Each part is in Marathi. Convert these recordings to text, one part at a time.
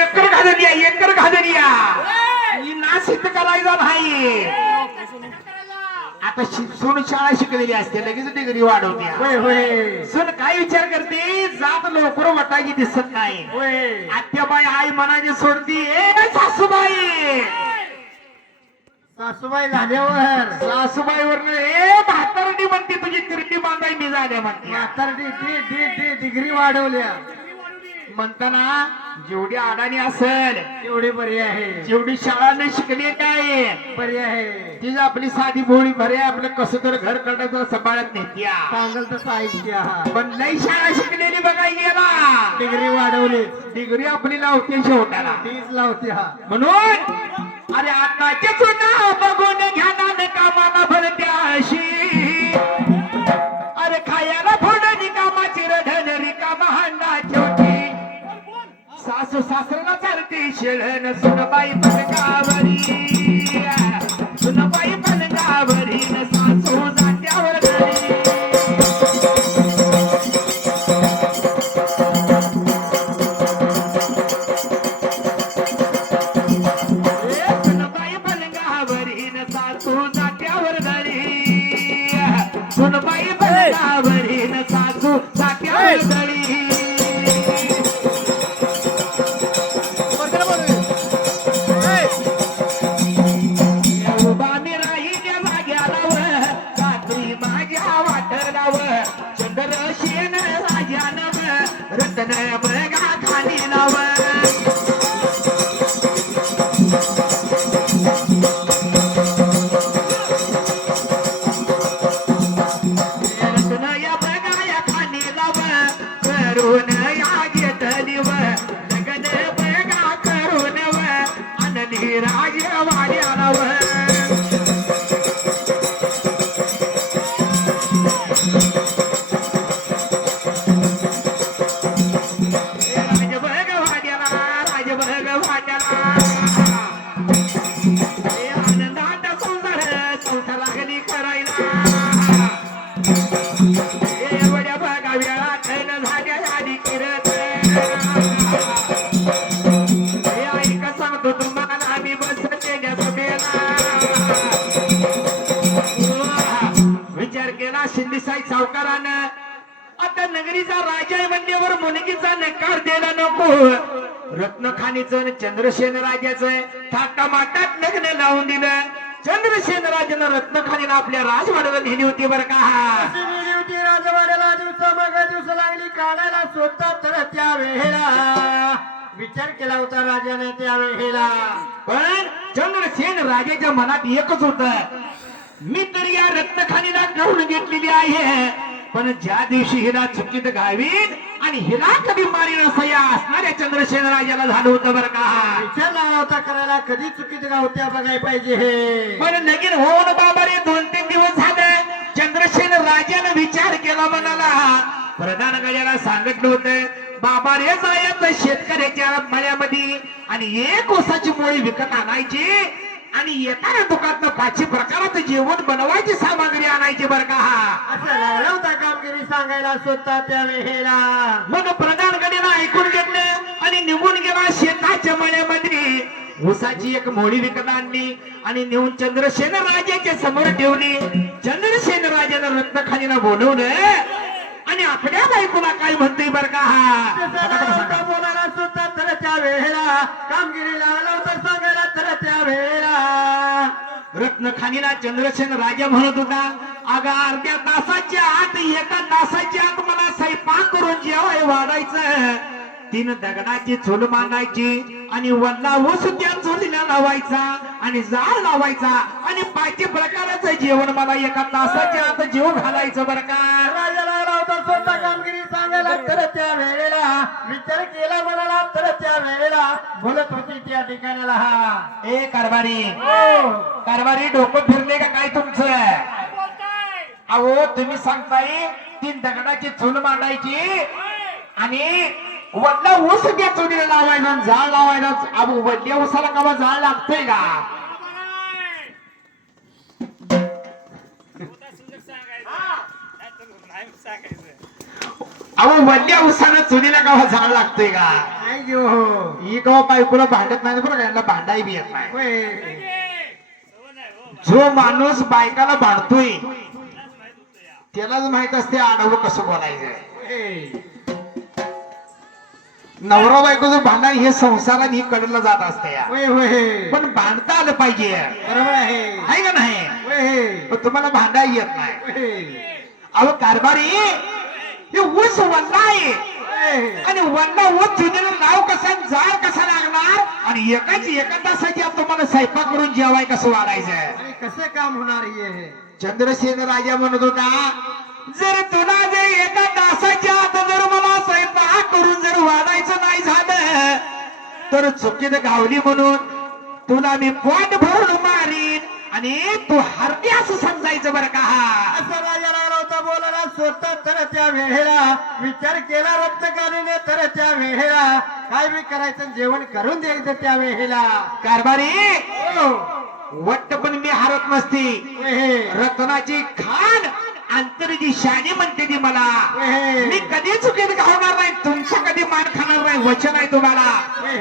एकर घालून या ही नाश इथं करायचा नाही. आता सून शाळा शिकलेली असते लगेच डिग्री वाढवते. होय होय सून काय विचार करते जात लवकर वटाची दिसत नाही. होय आत्याबाई आई मनाची सोडती ए सासूबाई. सासूबाई झाल्यावर सासूबाईवर ए म्हातारडी म्हणते तुझी तिरडी बांधाय मी झाल्या म्हणते. म्हातारडी डिग्री वाढवल्या म्हणताना जेवढी अडाणी असेल एवढे बरी आहे जेवढी शाळा नाही शिकली काय बरी आहे तिचं आपली साधी भोळी भरे आपलं कसं तर घर काढायचं सांभाळत नाही. सांगल तसं ऐक पण नाही शाळा शिकलेली बघाय गेला डिग्री वाढवली डिग्री आपली लावते शेवटाला तीच लावते म्हणून अरे आताचे सुद्धा बघून घ्या ना कामाला भरत्या अशी. अरे खायला फोडणी कामाची रढण रिकामा हांडा ठेवती. सासू सासऱ्याला चालते शेळण सुनबाई पलंगावरी. सुनबाई पलंगावरी न सासू जात्यावर घरी. सुनबाई पलंगावरी न सासू जात्यावर घरी. सुनबाई पलंगावरी न सासू जात्यावर घरी. रतन बघा खाली लाव. रतन या बघा या खाली लाव. करून या घेतली व लगन बघा करून व आणली राजवाड्याला व. विचार केला शिंदेसाई सावकारानं आता नगरीचा राजा आहे म्हणल्यावर मुलगीचा नकार द्यायला नको. रत्नखानीचं चंद्रसेन राजाचं थाटा माटात लग्न लावून दिलं. चंद्रसेन राजानं रत्नखानीला आपल्या राजवाड्याला नेली होती बरं का. राजवाड्याला दिवस लागली काढायला स्वतः तर त्या वेळेला विचार केला होता राजाने त्या वेळेला. पण चंद्रसेन राजाच्या मनात एकच होत मी तर या रत्नखानीला घेऊन घेतलेली आहे. पण ज्या दिवशी हिला चुकीत गावीन आणि हिला कधी मारीन असं या असणाऱ्या चंद्रसेन राजाला झालं होतं बरं का. विचार लावला होता करायला कधी चुकीत गावत्या बघाय पाहिजे हे. पण लगीन होऊन बाबा रे 2-3 दिवस झाले. चंद्रसेन राजाने विचार केला म्हणाला प्रधान गड्याला सांगितलं होतं बाबा रे जायचं शेतकऱ्याच्या मळ्यामध्ये आणि एक ऊसाची पोळी विकत आणायची आणि येताना दुकानात 5 प्रकारचं जेवण बनवायची सामग्री आणायची बरं का. असं लावला होता कामगिरी सांगायला स्वतः त्या वेळेला. मग प्रधान गड्याला ऐकून घेतलं आणि निघून गेला शेताच्या मळ्यामध्ये. ऊसाची एक मोळी विकत आणली आणि नेऊन चंद्रसेन राजाच्या समोर ठेवली. चंद्रसेन राजानं रत्नखानीला बोलवलं आणि आपल्या बायकोला काय म्हणतोय बरं का. बोलायला सुद्धा तर त्या वेळेला कामगिरी लावला होता सांगायला तर त्या वेळेला. रत्नखानीला चंद्रसेन राजा म्हणत होता अगं अर्ध्या तासाच्या आत 1 तासाच्या आत मला स्वयंपाक करून जेवाय वाढायचं. 3 दगडाची चूल मांडायची आणि वल्ला ऊस त्या चुलीला लावायचा आणि जाळ लावायचा आणि 5 प्रकारचं जेवण मला 1 तासाच्या आत जेव घालायचं बरं का. राजाला होता स्वतः कामगिरी सांगायला तर त्या वेळेला विचार केला म्हणाला तर त्या वेळेला बोलत होती त्या ठिकाणाला. ए कारभारी डोकं फिरले का काय तुमचं. अहो तुम्ही सांगताय 3 दगडाची चूल मांडायची आणि वडला ऊस त्या चुलीला लावायचा जाळ लावायला. अहो वडल्या ऊसाला कवा जाळ लागतोय का. अहो वडल्या ऊसाला चुलीला कवा जाळ लागतोय का. ही कवा बायकोला भांडत नाही बरं का, यांना भांडाई बी येत नाही. होय. जो माणूस बायकाला भांडतोय त्यालाच माहित असते आडवं कसं बोलायचं. होय. नवरा बायकोचं भांडण हे संसारात ही कडलं जात असते या. होय, होय. पण भांडता आलं पाहिजे बरोबर आहे. आहे का नाही. होय. पण तुम्हाला भांडाय येत नाही. होय. अहो कारभारी हे ऊस वल्ला आहे होय. आणि वल्ला ऊस जुनेला नाव कसा जाळ कसा लागणार आणि एका तासाची आत तुम्हाला स्वयंपाक करून जेवाय कसं वाढायचं. आणि कसं काम होणार हे. चंद्रसेन राजा म्हणत होता जर तुला जर एका तासाच्या आत जर मला स्वयंपाक करून जर वाढायचं नाही झालं तर चुकीत गावली म्हणून तुला मी पोट भरून मारीन आणि तू हरली असं समजायचं बरं का. असं राजा लागला होता बोलायला. स्वतः तर त्या वेळेला विचार केला रत्नकारीने तर त्या वेळेला काय बी करायचं जेवण करून द्यायचं त्या वेळेला. कारभारी हो. वट्ट पण मी हरत नसती. होय. रत्नाची खाण अंतरची शाणी म्हणते ती मला. होय. मी कधी चुकीत गावणार नाही, तुमचं कधी मान खाणार नाही, वचन आहे तुम्हाला.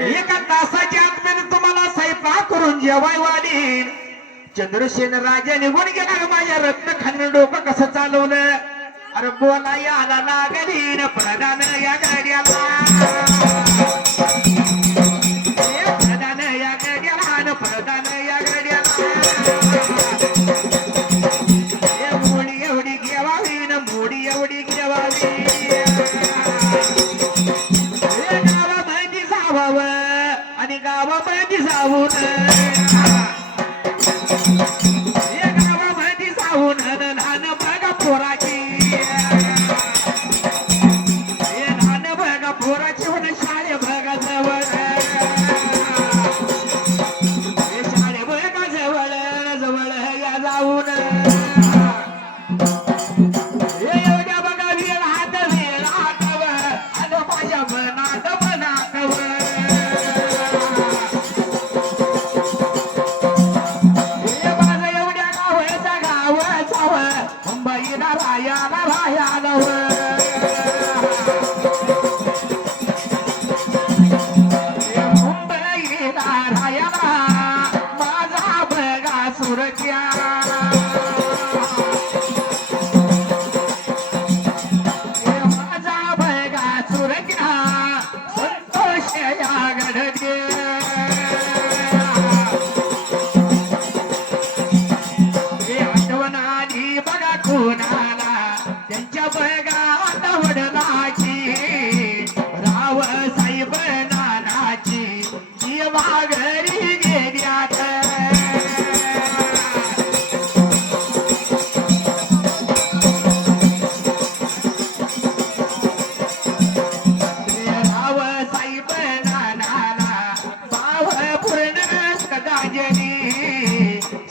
एका तासाच्या आतमध्ये तुम्हाला स्वयंपाक करून जेवाय वाढीन. चंद्रसेन राजा निघून गेला. माझ्या रत्न खाणीनं डोकं कसं चालवलं. अरे बोला याला लागलीन प्रधान या गाड्याला. प्रधान या गाड्याला प्रधान या गाड्याला. मोडी एवढी घेवावी न मोडी एवढी घेवावी. गावामध्ये जावावं आणि गावामध्ये जाऊन गावामध्ये जाऊन लहान बघा पोराची. लहान बघा पोराची म्हणून शाळे बघा जवळ. शाळे बघा जवळ जवळ या जाऊन. एवढ्या बघा वेळ हातव आणि माझ्या मनात मनातव. माझं एवढ्या गावाचा गावाचाव मुंबईला रायाला रायालाव. मुंबईला रायाला माझा बघा सुरक्या. माझा बघा सुरक्या संतोष या गडगे. आठवण आली बघा कोणाला त्यांच्या बघा आठवडलाची. राव साहेब नानाची जी माघारी गेल्यात. राव साहेब नानाला भाव पूर्ण श्रद्धांजली.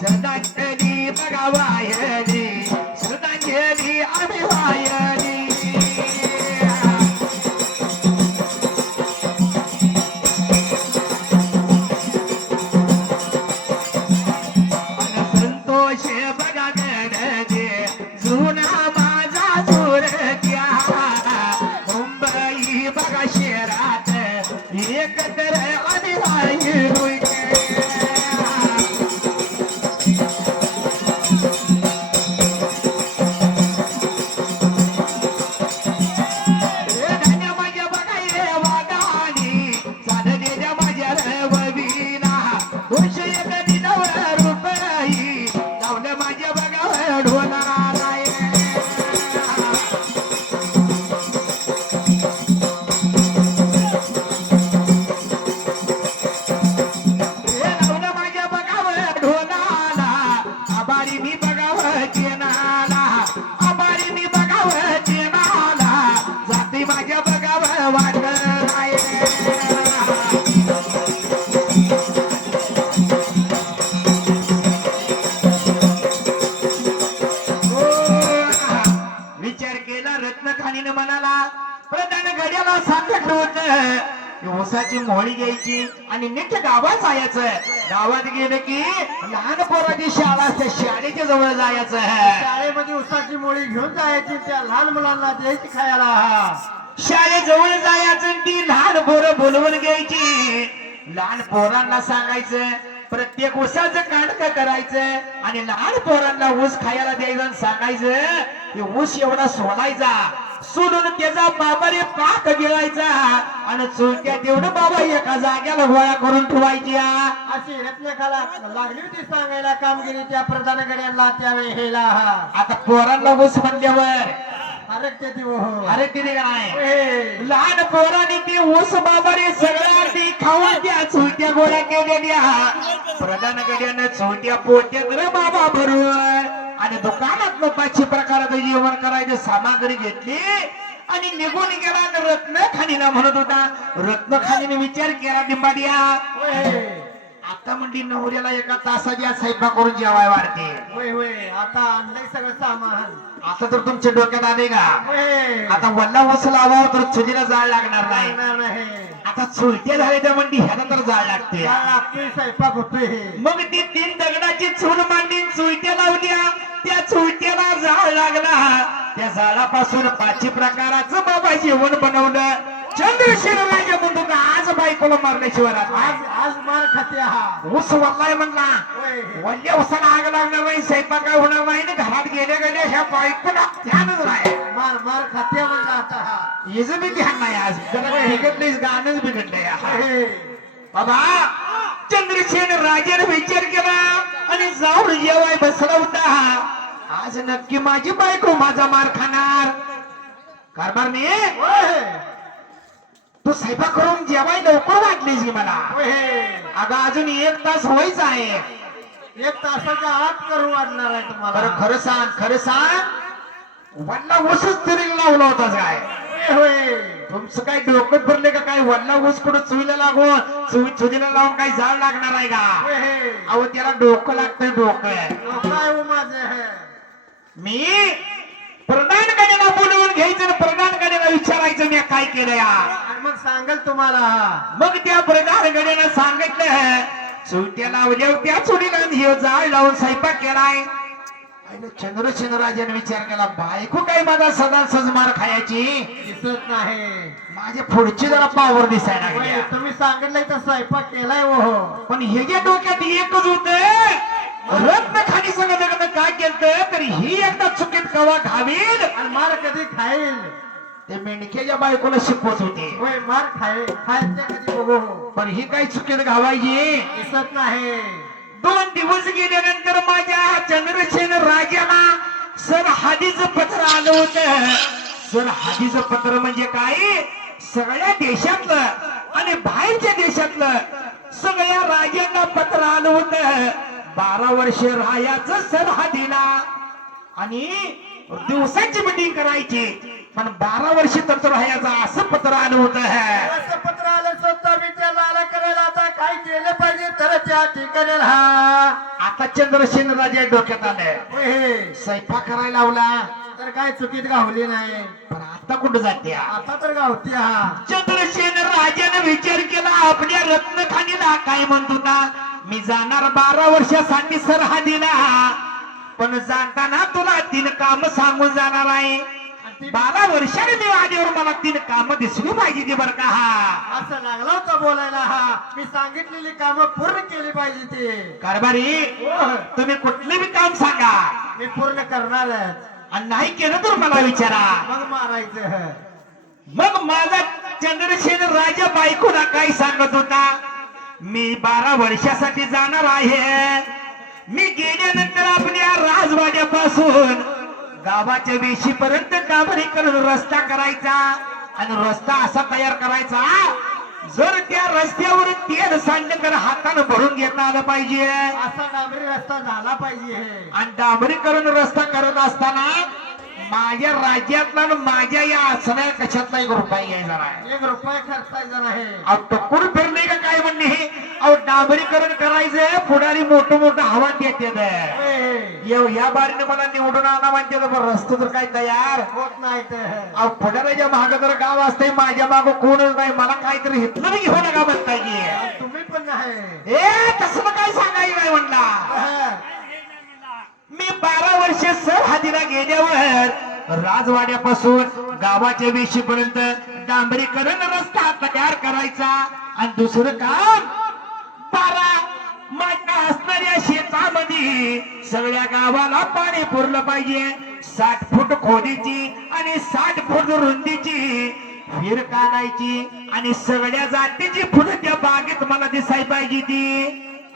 श्रद्धांजली बघा वायली. श्रद्धांजली आम्ही वायली. संतोष बघा गडगे जुना माझा सुरक्या. मुंबई बघा शहरात एकत्र आम्ही राहिलो. माझ्या बघा ये वादानी चाललेल्या माझ्या रववीला. खुश कधी 9 रुपये लावलं माझ्या बघा ढोलाला. लावलं माझ्या बघावं ढोलाला. आभारी मी बघावं चेनाला. आभारी मी बघावं चेनाला. जाती माझ्या बघावं वाटलं नाही. विचार केला रत्नखानीनं म्हणाला प्रधान घड्याला सांगितलं होतं ऊसाची मोहळी घ्यायची आणि नीट गावात जायचं. गावात गेलं की लहान पोराची शाळा असते शाळेच्या जवळ जायचं. शाळेमध्ये उसाची मोळी घेऊन जायची त्या लहान मुलांना द्यायची खायला. शाळेजवळ जायचं ती लहान पोरं बोलवून घ्यायची. लहान पोरांना सांगायचं प्रत्येक ऊसाचं कांडक करायचं आणि लहान पोरांना ऊस खायला द्यायचं आणि सांगायचं की ऊस एवढा सोडायचा, सोडून त्याचा बाबारे पाक गिळायचा आणि चुलत्या तेवढं बाबा एका जाग्याला गोळा करून ठेवायची. अशी रत्नखाला लागली होती सांगायला कामगिरी त्या प्रधानगड्यांना त्यावेळेला. आता पोरांना ऊस म्हणल्यावर अरे ते हो अरे तिने का नाही ए, लहान पोरांनी ते ऊस बाबारे सगळ्या ती खाऊन त्या चुलत्या गोळ्या केलेल्या. प्रधानगड्यानं चुलत्या पोट्यात रे बाबा भरून आणि दुकानात 5 प्रकाराचं जेवण करायचं सामग्री घेतली आणि निघून गेला. आणि रत्नखानीला म्हणत होता, रत्नखानीने विचार केला दिंबाडिया, होय आता म्हणली नवऱ्याला एका तासाची आज स्वयंपाक करून जेवाय वाढते. होय होय आता आणलंय सगळं सामान. आता तर तुमच्या डोक्यात आले का होय आता वल्ला ऊस लावावं तर चुलीला जाळ लागणार नाही. लागणार नाही. आता चुलत्या झाले तर म्हणली ह्याला तर जाळ लागते. काय लागतोय स्वयंपाक होतोय. मग ती 3 दगडाची चूल मांडली, चुलत्या लावल्या, त्या चुलत्याला जाळ लागला. त्या जाळापासून 5 प्रकाराचं बाबा जेवण बनवलं. चंद्रशेर राजा म्हणतो का आज बायकोला मारल्याशिवाय राहत नाही. आज आज मार खाते हा. ऊस वल्लाय म्हणला, होय वल्ल्या उसाला आग लागणार नाही, स्वयंपाक काय होणार नाही ना. घरात गेल्या गेल्या ह्या बायकोला ध्यानच नाही. मार मार खाते म्हणला आता हा. हिचं बी ध्यान नाही आज. जरा बिघडलंय, गाणंच बिघडलंय. होय. बाबा चंद्रसेन राजाने विचार केला आणि जाऊन जेवाय बसला होता. आज नक्की माझी बायको माझा मार खाणार. कारभार मी होय. तू स्वयंपाक करून जेवाय लवकर वाटलीस की मला. होय. अगं अजून 1 तास व्हायचा आहे. 1 तासाच्या आत करू वाटणार आहे तुम्हाला. बरं खरं सांग वल्ला ऊसच तरी लावला होताच काय? होय होय. तुमचं काय डोकं भरले का काय? वल्ला ऊस कुठं चुलीला लागून चुलीला लावून काय जाळ लागणार आहे का? होय होय. अहो त्याला डोकं लागतंय डोकं. काय हो माझं हे? मी प्रधानगडाला बोलवून घ्यायचं आणि प्रधानगडाला विचारायचं मी काय केलं या. आणि मग सांगेल तुम्हाला हा. मग त्या प्रधानगडानं सांगितलं चुलत्या लावल्या त्या चुलीला हे जाळ लावून स्वयंपाक केलाय. चंद्रसेन राजाने विचार केला बायको काय माझा सदा सजमार खायची दिसत नाही. माझ्या पुढची जरा पावर दिसायला होय, लागली. तुम्ही सांगितलंय तर स्वयंपाक केलाय हो. पण ह्याच्या डोक्यात एकच होत रत्नखानी संग लग्न काय केलं तर ही एकदा चुकीत कवा खावील आणि मार कधी खाईल. ते मेंढक्याच्या बायकोला शिकवत होते. होय मार खायच्या कधी बघू. पण ही काही चुकीत घावायची दिसत नाही. 2 दिवस गेल्यानंतर माझ्या चंद्रसेन राजाला सर हादीचं पत्र आलं होतं. सर हादीचं पत्र म्हणजे काय? सगळ्या देशातलं आणि बाहेरच्या देशातलं सगळ्या राजांना पत्र आलं होतं. 12 वर्ष राहायचं सर हादीला आणि दिवसाची मिटिंग करायची. पण 12 वर्ष तर राहायचं असं पत्र आलं होतं. असं पत्र आलं स्वतः मी त्याला आला करायला आता काय केलं पाहिजे तर त्या ठिकाणी हा. आता चंद्रसेन राजा डोक्यात आलं होय. स्वयंपाक करायला लावला तर काय चुकीत गावली नाही. पण आता कुठं जाते? आता तर गावती हा. चंद्रसेन राजाने विचार केला आपल्या रत्नखानीला काय म्हणत होता मी जाणार 12 वर्षासाठी सर हा दिला पण जाताना तुला 3 काम सांगून जाणार आहे. 12 वर्षाने मी आल्यावर मला 3 काम दिसली पाहिजे ती बरं का. हा असं लागला होता बोलायला हा. मी सांगितलेली कामं पूर्ण केली पाहिजे ते. कारभारी होय. तुम्ही कुठले बी काम सांगा मी पूर्ण करणारच. आणि नाही केलं तर मला विचारा. मग मारायचं. मग माझा चंद्रसेन राजा बायकोला काय सांगत होता मी 12 वर्षासाठी जाणार आहे. मी गेल्यानंतर आपल्या राजवाड्यापासून गावाच्या वेशीपर्यंत काबरी करून रस्ता करायचा आणि रस्ता असा तयार करायचा जर त्या रस्त्यावर तेल सांडकर हाताने भरून घेता आलं पाहिजे. असा डांबरी रस्ता झाला पाहिजे. आणि डांबरीकरण रस्ता करत असताना माझ्या राज्यातला आणि माझ्या या असण्या कशातला 1 रुपया यायचा नाही. 1 रुपया खर्चायचा नाही. अहो टक्कर फिरले का काय म्हणणे हे? अहो डांबरीकरण करायचं पुढारी मोठं हवा देते. होय. या बारीने मला निवडून आणा म्हणते पण रस्ता तर काय तयार होत नाही तर. अहो पुढाऱ्याच्या माग जर गाव असते माझ्या माग कोणच नाही मला काहीतरी हितलं घेऊ नका म्हणता की तुम्ही पण नाही. ए तसं काय सांगायचं नाही म्हणला. हा. मी 12 वर्ष सर हादीला गेल्यावर राजवाड्यापासून गावाच्या वेशीपर्यंत डांबरीकरण रस्ता तयार करायचा आणि दुसरं काम 12 माझ्या असणाऱ्या शेतामध्ये सगळ्या गावाला पाणी पुरलं पाहिजे. 60 फूट खोलीची आणि 60 फूट रुंदीची विहीर काढायची आणि सगळ्या जातीची फुलं त्या बागेत मला दिसाय पाहिजे ती.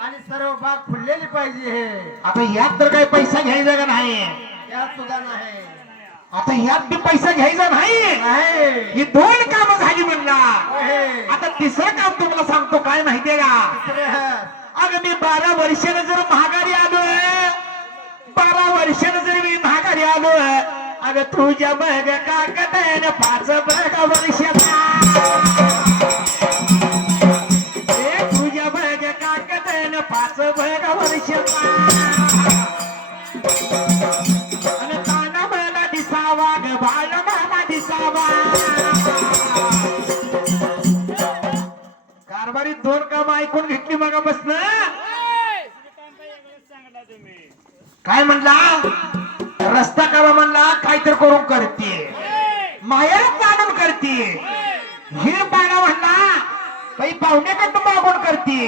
आणि सर्व बाग फुललेली पाहिजे. हे आता यात तर काही पैसा घ्यायचा का नाही? यात सुद्धा नाही. आता यात बी पैसा घ्यायचा नाही. आहे. ही 2 कामं झाली म्हणला. आहे. आता तिसरं काम तुम्हाला सांगतो काय माहितीये का? तिसरं. अगं मी 12 वर्षानं जर महागारी आलोय, 12 वर्षानं जर मी महागारी आलोय, अगं तुझ्या बघ काकड्यानं 5 बघ वर्षाचा, तुझ्या बघ काकड्यानं 5 बघ वर्षाचा, आणि ताना मला दिसावा ग बाळ मला दिसावा. कारभारी 2 काम ऐकून घेतली मगापासून. काय म्हणला? रस्ता करा म्हणला, काहीतरी करून करते, माहेरात जाणून करते, हिर पाडा म्हणला काही पाहुण्याकडून मागून करते.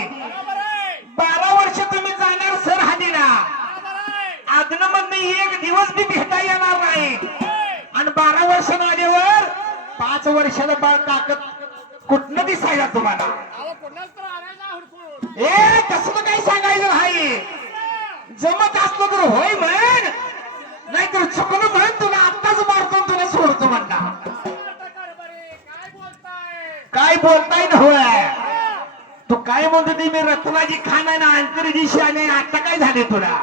12 वर्ष तुम्ही जाणार सर हादीला, आदन मधनं एक दिवस बी भेटा येणार नाही. आणि 12 वर्षानं आल्यावर 5 वर्षाला बाळ ताकद कुठनं दिसायला तुम्हाला? ए तसं काही सांगायचं नाही. जमत असलं तर होय म्हण, नाहीतर चुकलं म्हण, तुला आत्ताच मारतो तुला सोडतो म्हणला. काय बोलताय ना होय? तू काय म्हणतो ती मी रत्नाजी खान आहे ना अंतर दिशी आले, आता काय झाले तुला?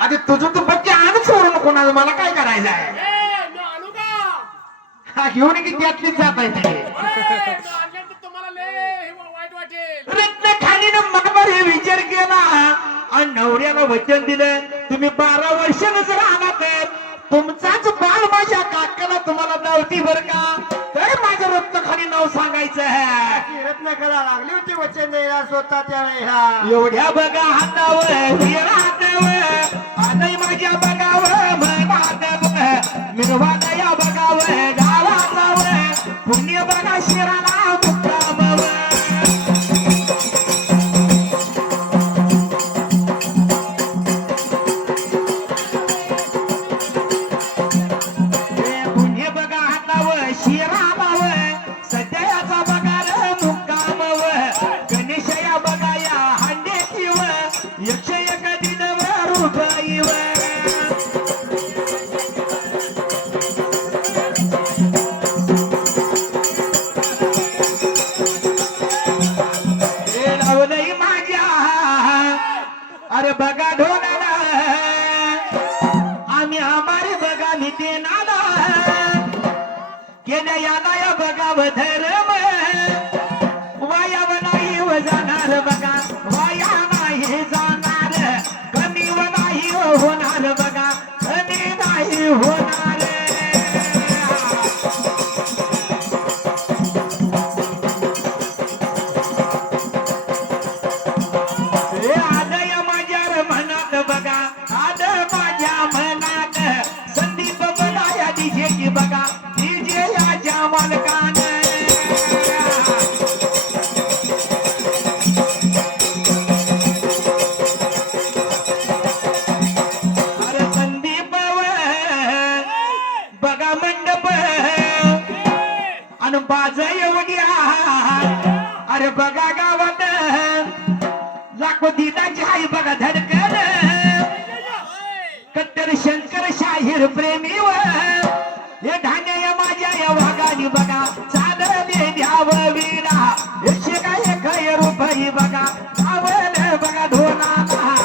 आधी तुझं तू बच्चे आण सोडून कोणाला, मला काय करायचं आहे? हा घेऊन की त्यातलीच जात आहे ते. रत्न खालीनं मनावर हे विचार केला आणि नवऱ्याला वचन दिलं, तुम्ही 12 वर्षानं जर आला तर तुमचाच बाळ माझ्या काकाला तुम्हाला दावती बर का, तर माझं रत्न खाली नाव सांगायचं आहे. रत्न करा लागली होती वचन द्यायला स्वतः त्या वेळेला. एवढ्या बघा हातावर हातावर आलंय माझ्या बघावं मनात मिरवा दया बघावं गावाचावं पुण्य बघा शिराला मुक्कामावं. पुण्य बघा हातावं शिरालावं सध्याचा बघा रे मुक्कामावं गणेशया बघा या हांडेकीव 101 दिनवर रुपाईव. लावलंय माझ्या अरे बघा ढोलाला आम्ही आमारे बघा मी ते नाला केल्या याला या बघाव धर्म वायाव नाही व जाणार बघा वाया नाही जाणार कमी व नाही होणार बघा कमी नाही होणार. आदय माझ्या मनात बघा आद माझ्या मनात संदीप बनाया डीजे बघा डीजे याच्या मालकान. अरे संदीप बघा मंडप आणि बाज एवढ्या अरे बघा गावात लाखो दिनाची आई बघा धडकन कट्टर शंकर शाहीर प्रेमी व हे धान्य या माझ्या या वाघानी बघा चालले द्याव वीरा 101 रुपये बघा आवल बघा ढोलाला.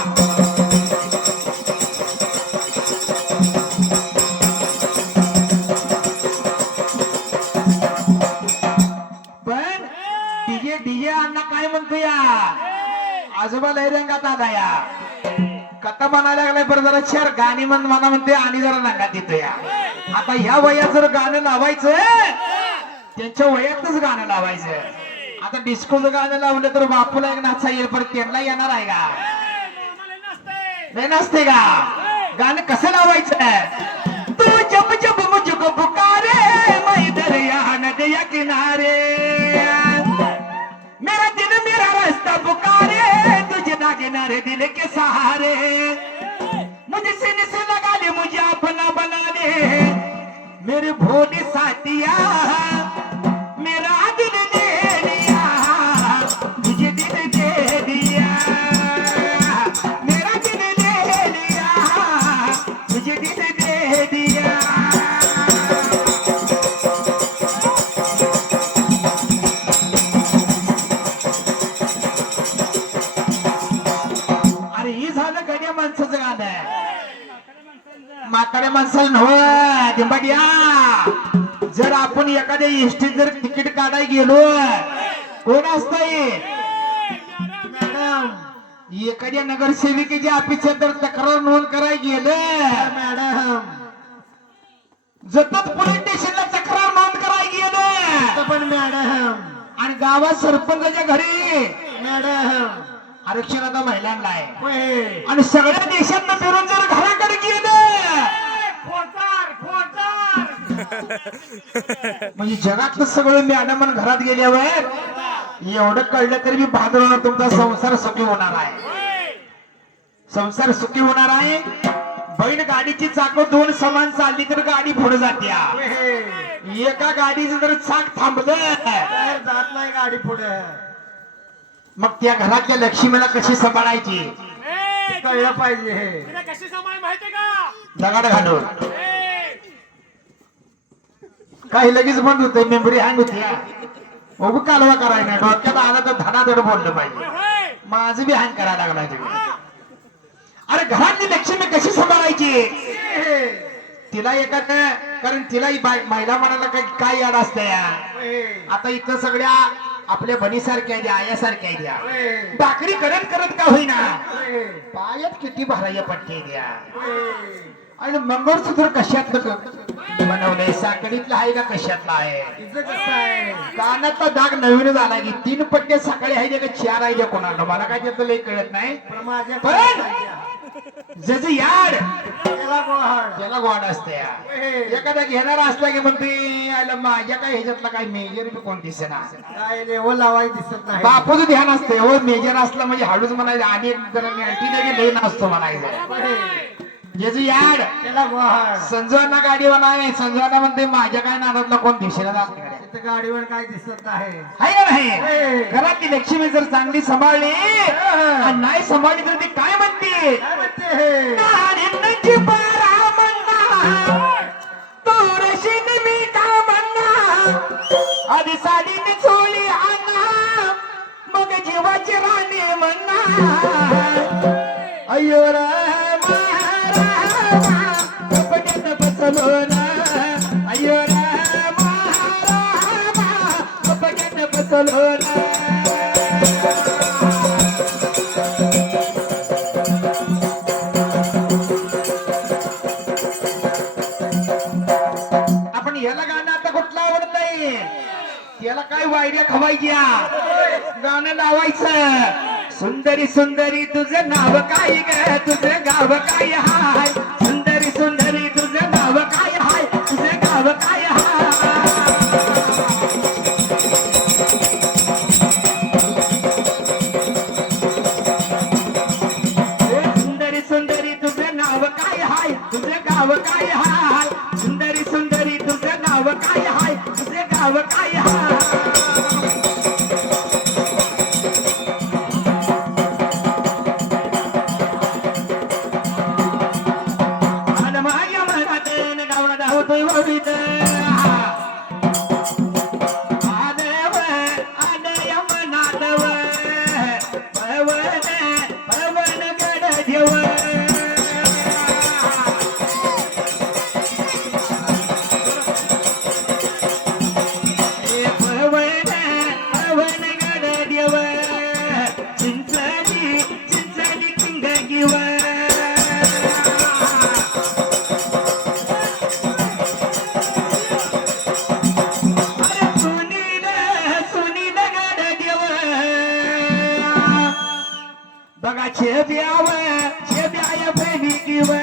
पण डीजे डीजे अण्णा काय म्हणतो या आजोबा लय रंगात आला या कथा म्हणायला लागलाय बरं जरा 4 गाणी मला म्हणते आणि जरा रंगात येतो या. आता ह्या वयात जर गाणं लावायचं त्यांच्या वयातच गाणं लावायचं. आता डिस्कोचं गाणं लावलं तर बापूला एक नाचा येईल पण त्यांना येणार आहे का? नाही नसते का? गाणं कसं लावायचं तू जब जब मुझको पुकारे मैं दरिया नदिया किनारे मेरा दिल मेरा रास्ता पुकारे तुझे ना किनारे दिल के सहारे मुझे सीने से लगा ले मुझे अपना बना ले मेरे भोले साथिया मेरा दिल दे दिया तुझे दिल दे दिया मेरा दिल दे दिया तुझे दिल दे दिया अरे ही झालं गड्या माणसाचं गाणं आहे म्हाताऱ्या माणसाला नव्ह दिंबाड्या जर आपण एखाद्या एसटीत जर तिकीट काढायला गेलो कोण असतंय मॅडम एखाद्या नगरसेविकेच्या ऑफिसात जर तक्रार नोंद करायला गेलं मॅडम जतत पोलीस स्टेशनला तक्रार नोंद करायला गेलं पण मॅडम आणि गावात सरपंचाच्या घरी मॅडम आरक्षण आता महिलांना आहे होय. आणि सगळ्या देशात फिरून जर घराकडे गेलं म्हणजे जगातलं सगळं मॅडम घरात गेल्यावर एवढं कळलं तरी मी भादरवणार तुमचा संसार सुखी होणार आहे संसार सुखी होणार आहे बैल गाडीची चाकं दोन समान चालली तर गाडी पुढे जात्या होय. एका गाडीचं जर चाक थांबलं बाहेर जात नाही गाडी पुढे मग त्या घरातल्या लक्ष्मीला कशी सांभाळायची कळलं पाहिजे हे तिला कशी सांभाळ माहितीये का दगड घालून ए, काही लगेच बंद होते मेमरी हँग होती बघू कालवा करायला नाही डोक्यात आला तर धडाधड बोललं पाहिजे होय. माझं बी हँग करायला लागला तुम्ही अरे घरातली लक्ष्मी कशी सांभाळायची तिला एका कारण तिलाही महिला म्हणाला काय याड असतं या होय. आता इथं सगळ्या आपल्या बनीसारख्या द्या आयासारख्या द्या होय. भाकरी करत करत का होईना होय. पायात किती भराय पट्टी द्या होय. आणि मंगळसूत्र कशातलं बनवलंय साखळीतलं आहे का कशातलं आहे हिचं कसं आहे कानातला दाग नवीन झाला की 3 पट्ट्या सकाळी आहे का 4 आहे का कोणाला मला काय त्यातलं लई कळत नाही पण माझ्या पण ज्याचं याड त्याला गोहाड. त्याला गोड असते होय. एखादा घेणारा असला की म्हणते आयला माझ्या काय ह्याच्यातला काय मेजर बी कोण दिसेना काय लेवल लावाय दिसत नाही बापूचं ध्यान असते हो मेजर असला म्हणजे हळूच म्हणायचं आणि एक जरा नॅटी लई नसतो म्हणायचं होय. ज्याचं याड त्याला गोहाड. संजवाना गाडी बनाय संजवाना म्हणते माझ्या काय नादातला कोण दिसेना जात नाही. तिथं गाडीवर काय दिसत नाही आहे का नाही होय. घरातली लक्ष्मी जर चांगली सांभाळली आणि नाही सांभाळली तर ती काय म्हणते काय म्हणते हे नारिंची पारा म्हणा तोरशीन मीठा म्हणा आधी साडीने चोळी आणा मग जीवाची राणी म्हणा अय्यो रे महारामा कपड्यात बसलो ना अय्यो रे महारामा कपड्यात बसलो ना आपण याला गाणं आता कुठलं आवडत नाही त्याला काय वायड्या खवायच्या गाणं लावायचं सुंदरी सुंदरी तुझं नाव काय ग तुझं गाव काय हाय सुंदरी सुंदरी तुझं नाव काय हाय तुझं गाव काय हाय सुंदरी सुंदरी तुझं नाव काय हाय तुझं गाव काय हाय सुंदरी सुंदरी तुझं नाव काय हाय तुझं गाव काय हाय आणि माझ्या मनात गावला धावतोय वडीत आदव आदय मनातव पवन पवन गड देव पवन पवन गड देव चिंचली चिंचली किंग गिव अरे सुनील सुनील गड देव बघा छेब्याव छेब्याय बहिणी गिव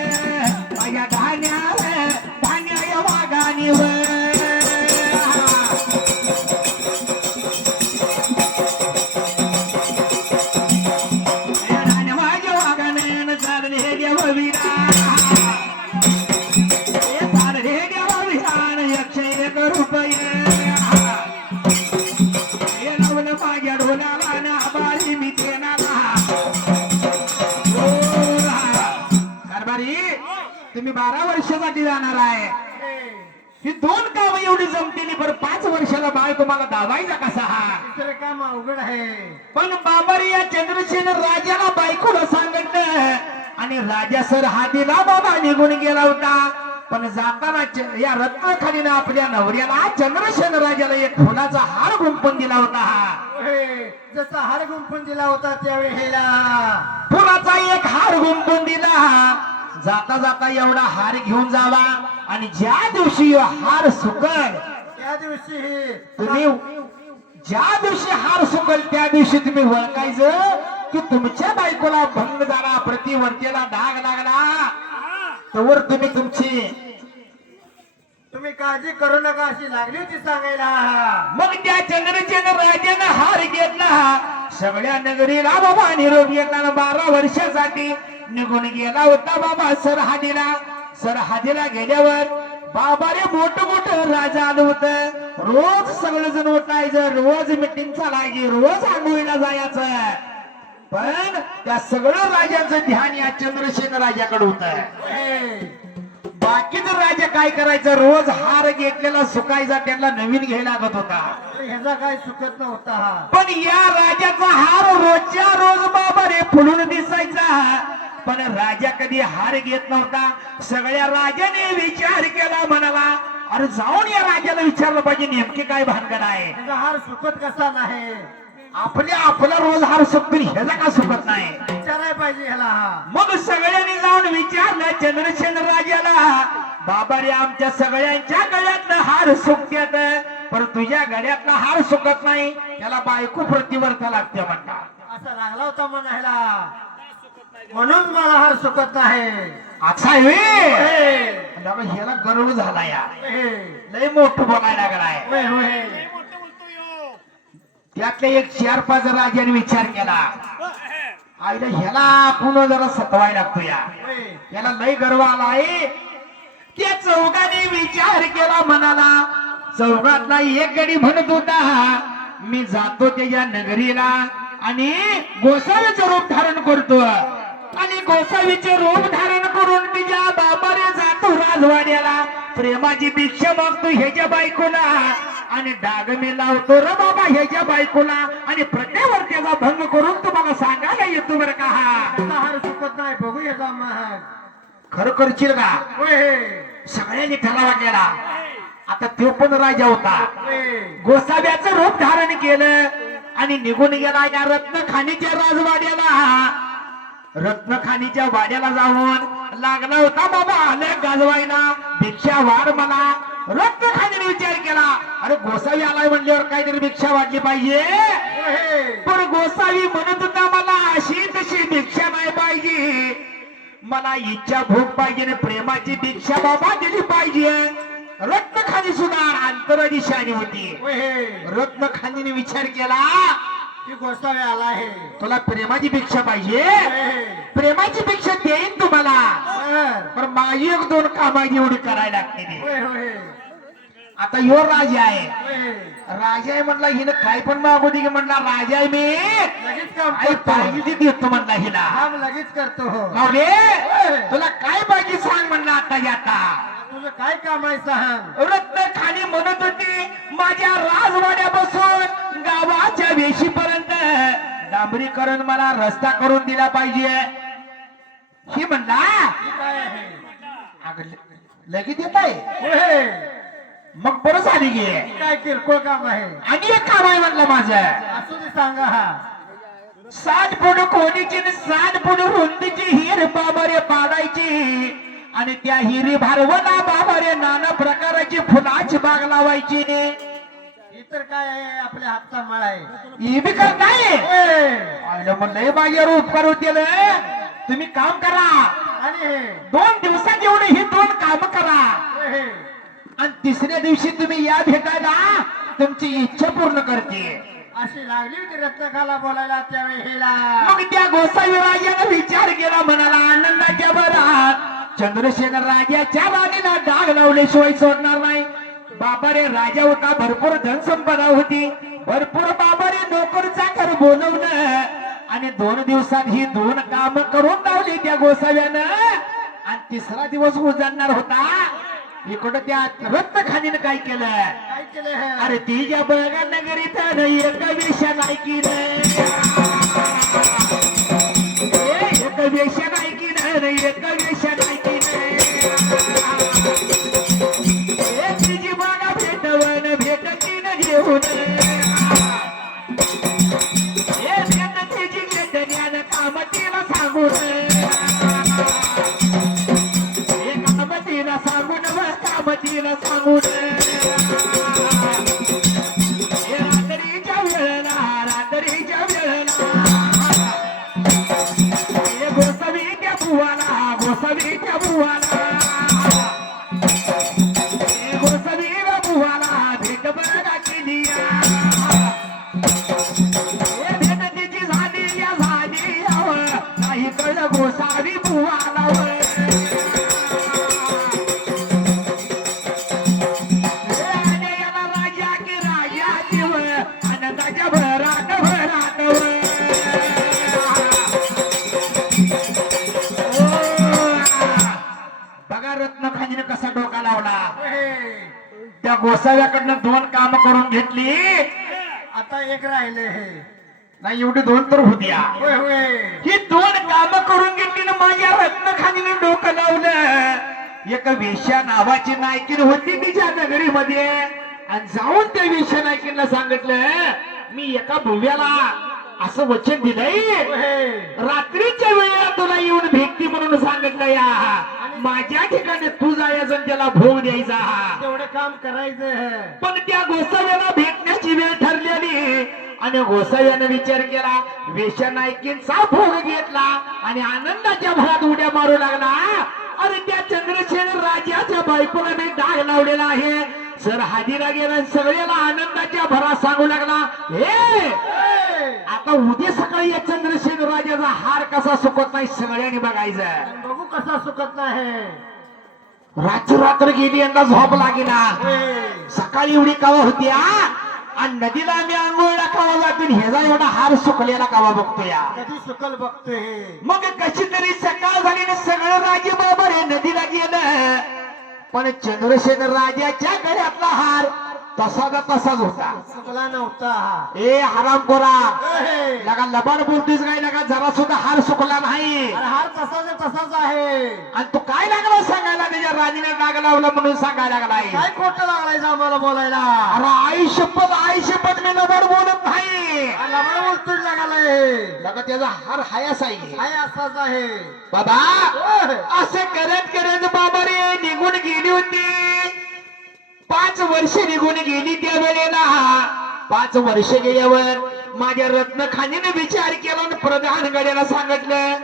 वर्षासाठी जाणार आहे. ही दोन काम एवढी जमतेली बरं 5 वर्षाला बाळ तुम्हाला दावायचा कसा हा. दुसरं काम अवघड आहे. पण बाबारी या चंद्रसेन राजाला बायकोला सांगितलं आणि राजा सर हातीला बाबा निघून गेला होता. पण जाताना या रत्नाखालीनं आपल्या नवऱ्याला चंद्रसेन राजाला एक फुलाचा हार गुंफून दिला होता. होय, जसा हार गुंफून दिला होता त्यावेळेला फुलाचा एक हार गुंफून दिला. जाता जाता एवढा हार घेऊन जावा आणि ज्या दिवशी हार सुकल त्या दिवशी तुम्ही ज्या दिवशी हार सुकल त्या दिवशी तुम्ही ओळखायचं की तुमच्या बायकोला भंग झाला, प्रतिवर्तीला डाग लागला. तोवर तुम्ही काळजी करू नका अशी लागली होती सांगायला. मग त्या चंद्रसेन राजानं हार घेतला. सगळ्या नगरीला बाबा निरोप घेतला. 12 वर्षासाठी निघून गेला होता बाबा सरहादीला. सरहादीला गेल्यावर बाबा रे मोठं राजा आलं होतं. रोज सगळेजण उठायचं, रोज मिटिंग चालायची, रोज आंघोळीला जायचं. पण त्या सगळं राजाचं ध्यान या चंद्रसेन राजाकडे होतं. बाकीचं राजा काय करायचं, रोज हार घेतलेला सुकायचा, त्यांना नवीन घ्यायला लागत होता. ह्याचा काय सुकत नव्हता हा. पण या राजाचा हार रोजच्या रोज बाबा रे फुलून दिसायचा. पण राजा कधी हार घेत नव्हता. सगळ्या राजाने विचार केला, म्हणाला अरे जाऊन या राजाला विचारलं पाहिजे नेमके काय भानगड आहे. त्याचा हार सुकत कसा नाही. आपला रोज हार सुकतो, ह्याचा का सुकत नाही विचारायला पाहिजे ह्याला. मग सगळ्यांनी जाऊन विचारलं चंद्रसेन राजाला, बाबा रे आमच्या सगळ्यांच्या गळ्यातलं हार सुकत्यात, पण तुझ्या गळ्यातला हार सुकत नाही. त्याला बायको प्रतिवर्ता लागते म्हणता. असा लागला होता म्हणायला, म्हणून मला हार सुकत नाही. अच्छा ह्याला गर्व झाला या, लय मोठं बोलायला लागलाय. होय होय. मोठं बोलतो यो. त्यातले एक 4-5 राजांनी विचार केला, आईला ह्याला पुन्हा जरा सतवाय लागतो या, होय. याला लय गर्व आलाय. त्या चौघाने विचार केला, म्हणाला चौघातला एक गडी म्हणत होता मी जातो त्याच्या नगरीला आणि गोसावीचं रूप धारण करतो आणि गोसावीचे रूप धारण करून तिच्या बाबाने जातो राजवाड्याला, प्रेमाची भिक्षा मागतो ह्याच्या बायकोला आणि डाग मी लावतो रे बाबा ह्याच्या बायकोला आणि प्रतिवर्त्याचा भंग करून तुम्हाला सांगायला येतो बरं का. त्याचा हार सुकत नाही. बघू ह्याचा महाग. खरं करशील का. होय सगळ्यांनी ठराव केला. आता तो पण राजा होता. होय. गोसाव्याचं रूप धारण केलं आणि निघून गेला या रत्नखानीच्या राजवाड्याला. रत्नखानीच्या वाड्याला जाऊन लागला होता बाबा आलं गाजवायला, भिक्षा वाढ मला. रत्नखानीने विचार केला, अरे गोसावी आलाय म्हणल्यावर काहीतरी भिक्षा वाढली पाहिजे. होय. पण गोसावी म्हणत होता मला अशी तशी भिक्षा नाही पाहिजे, मला इच्छा भूक पाहिजे आणि प्रेमाची भिक्षा बाबा दिली पाहिजे. रत्नखानी सुद्धा अंतरादिशानी होती. होय. रत्नखानीने विचार केला, की गोसावी आला आहे. तुला प्रेमाची भिक्षा पाहिजे, होय. प्रेमाची भिक्षा देईन तुम्हाला, बर. पण माझी 1-2 कामाची एवढी करायला लागते ती. होय होय. आता ह्यो राजा आहे, होय. राजा आहे म्हणला हिनं काय पण मागू दे की म्हणला राजा आहे मी, लगेच काम आई करतो. पाहिजे ती देतो म्हणला हिला. काम लगेच करतो. हो. माऊली तुला काय पाहिजे सांग म्हणला आता आता. तुझं काय काम आहे सांग. रत्नखानी म्हणत होती माझ्या राजवाड्यापासून गावाच्या वेशीपर्यंत डांबरीकरण मला रस्ता करून दिला पाहिजे. ही म्हणला हे काय आहे. अगं लगेच येत आहे. होय. मग बरं झाली गे, काय किरकोळ काम आहे. आणि एक काम आहे म्हणलं माझं. असू दे सांगा. हा 60 फूट खोलीची आणि 60 फूट रुंदीची हिर बाबारे पाडायची आणि त्या हिरी भारवला बाबारे नाना प्रकाराची फुलाची बाग लावायची. इतर काय आहे आपल्या हातचा माळ आहे. ही बी कर नाही होय. म्हणलं माझ्यावर उपकार होतील. तुम्ही काम करा आणि हे 2 दिवसात एवढे ही 2 काम करा होय. आणि 3ऱ्या दिवशी तुम्ही या भेटायला तुमची इच्छा पूर्ण करते. अशी लागली होती रत्नखाला बोलायला त्यावेळेला. मग त्या गोसावी राजाने विचार केला, म्हणाला आनंदाच्या भरात चंद्रसेन राजाच्या राणीला डाग लावल्याशिवाय सोडणार नाही. बाबारे राजा होता, भरपूर धनसंपदा होती, भरपूर बाबारे नोकर चाकर बोलवलं आणि 2 दिवसात ही 2 काम करून लावली त्या गोसाव्यानं आणि तिसरा दिवस उजाडणार होता इकडं त्या रत्नखानीनं काय केलं काय केलं हे? अरे तिच्या बघा नगरीत एक वेश्या नाही की एक वेश्या नाही की एक वेश्या नाही की तिची बघा भेटवण भेटती न घेऊन तिची ज्ञान कामतीला सांगून कामतीला सांगून कामतीला सांगून रात्रीच्या वेळेला गोसावीच्या बुवाला गोसावीच्या बुवाला गोसावीला बुवाला भेट बघा केली भेट तिची झाली नाही कळलं गोसावी बुवाला राजा की राजा जीव आनंदाच्या भरात भरात बघा रत्नखानीने कसा डोका लावला त्या गोसाव्याकडनं 2 काम करून घेतली आता एक राहिले हे. नाही एवढी 2 तर होत्या होय होय. ही 2 काम करून घेतली ना माझ्या रत्नखानीने डोकं लावलं एक वेश्या नावाची नायकीन होती तिच्या नगरीमध्ये आणि जाऊन त्या वेश्या नायकीला सांगितलं मी एका भुव्याला असं वचन दिलंय होय. रात्रीच्या वेळेला तुला येऊन भेटती म्हणून सांगितलं या माझ्या ठिकाणी तू जायचं आणि त्याला भोग द्यायचा तेवढं काम करायचं हे. पण त्या गोसाव्याला भेटण्याची वेळ ठरलेली आणि गोसाव्याने विचार केला वेश्या नायकींचा भोग घेतला आणि आनंदाच्या भरात उड्या मारू लागला अरे त्या चंद्रसेन राजाच्या बायकोला मी डाग लावलेला आहे सर हाजीरा गेला आणि सगळ्याला आनंदाच्या भरात सांगू लागला हे आता उद्या सकाळी या चंद्रसेन राजाचा हार कसा सुकत नाही सगळ्यांनी बघायचं बघू कसा सुकत नाही. रात्र गेली यांना झोप लागेना होय. सकाळी एवढी कावा होती आणि नदीला आम्ही आंघोळला कावा जातो ह्याचा एवढा हार सुकलेला कावा बघतो या कधी सुकल बघतोय हे. मग कशी तरी सकाळ झाली ना सगळं राजे बरोबर हे नदीला गेलं पण चंद्रसेन राजाच्या गळ्यातला हार तसाचा तसाच होता सुकला नव्हता हा. ए हरामखोरा होय. लगा लबाड बोलतोस काय लगा जरा सुद्धा हार सुकला नाही अरे हार तसाच आहे. आणि तू काय लागला सांगायला त्याच्या राजीने डाग लावला म्हणून सांगायला लागलाय काय खोटं लागायचं आम्हाला बोलायला. अरे आई शपथ मी लबाड बोलत नाही लबाड बोलतोय लागालाय. लगा त्याचा हार हायास आहे काय असाच आहे. बाबा होय. असं करत करत बाबा रे निघून गेली होती 5 वर्ष निघून गेली त्या वेळेला 5 वर्ष गेल्यावर माझ्या रत्नखानीने विचार केला आणि प्रधान गड्याला सांगितलं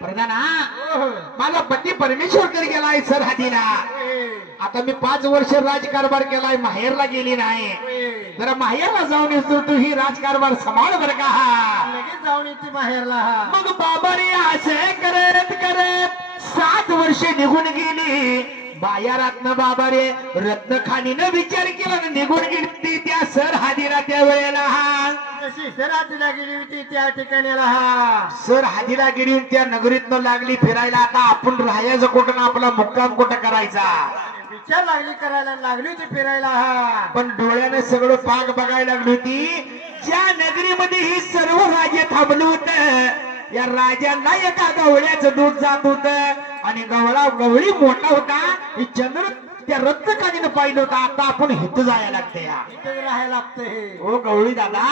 प्रधान होय. माझा पती परमेश्वर कडे गेलाय सर हातीला होय. आता मी 5 वर्ष राजकारभार केलाय माहेरला गेली नाही होय. जरा माहेरला जाऊन येतो तू ही राजकारभार सांभाळ बर का लगेच जाऊन येते बाहेरला हा. मग बाबा रे असे करत करत 7 वर्ष निघून गेली बायारातनं बाबा रे रत्नखानीनं विचार केला आणि निघून गेली त्या सर हादीला त्या वेळेला जशी शहरातीला गेली होती त्या ठिकाणीला हा. सर हादीला गेली त्या नगरीतनं लागली फिरायला आता आपण राहायचं कुठं ना आपला मुक्काम कुठं करायचा विचार करायला लागली होती फिरायला हा. पण डोळ्याने सगळं पाक बघायला लागली होती ज्या नगरीमध्ये ही सर्व राजे थांबलं होतं या राजांना एका गवळ्याचं दूध जात होत आणि गवळी मोठा होता ही चंद्र त्या रत्नखानीनं पाहिलं होतं आता आपण हित जायला लागते इथे राहायला लागते. हो गवळी दादा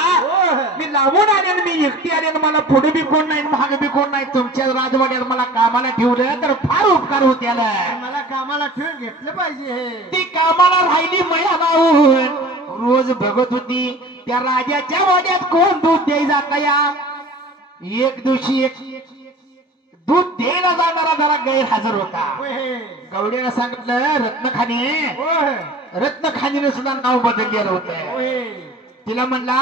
मी लावून आले आणि मी एकटी आले आणि मला पुढे बी कोण नाही माग बी कोण नाही तुमच्या राजवाड्यात मला कामाला ठेवलं तर फार उपकार होते मला कामाला ठेवून घेतलं पाहिजे हे. ती कामाला राहिली मया लावून रोज बघत होती त्या राजाच्या वाड्यात कोण दूध द्यायचा का या एक दिवशी एक दूध द्यायला जाणारा जरा गैरहजर होता होय. गवडीने सांगितलं रत्नखानी होय. रत्नखानीने सुद्धा नाव बदललेलं होतं होय. तिला म्हणला